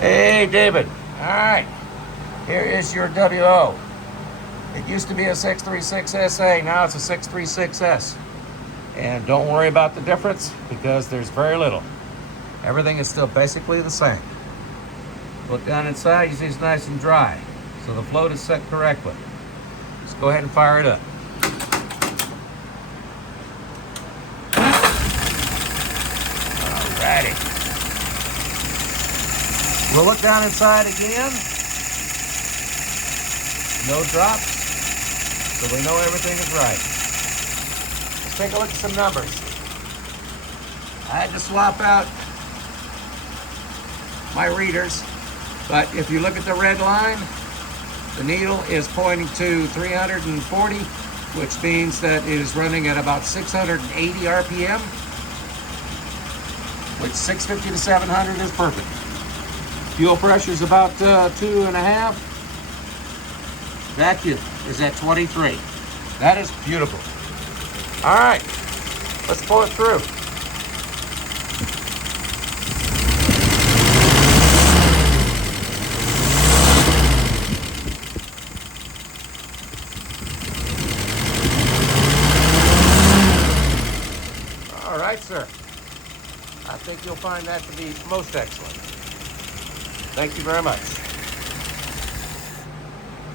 Hey, David. All right. Here is your WO. It used to be a 636SA. Now it's a 636S. And don't worry about the difference because there's very little. Everything is still basically the same. Look down inside. You see it's nice and dry. So the float is set correctly. Just go ahead and fire it up. Alrighty. We'll look down inside again. No drops, so we know everything is right. Let's take a look at some numbers. I had to swap out my readers, but if you look at the red line, the needle is pointing to 340, which means that it is running at about 680 RPM, which 650 to 700 is perfect. Fuel pressure is about 2.5. Vacuum is at 23. That is beautiful. All right, let's pull it through. All right, sir. I think you'll find that to be most excellent. Thank you very much.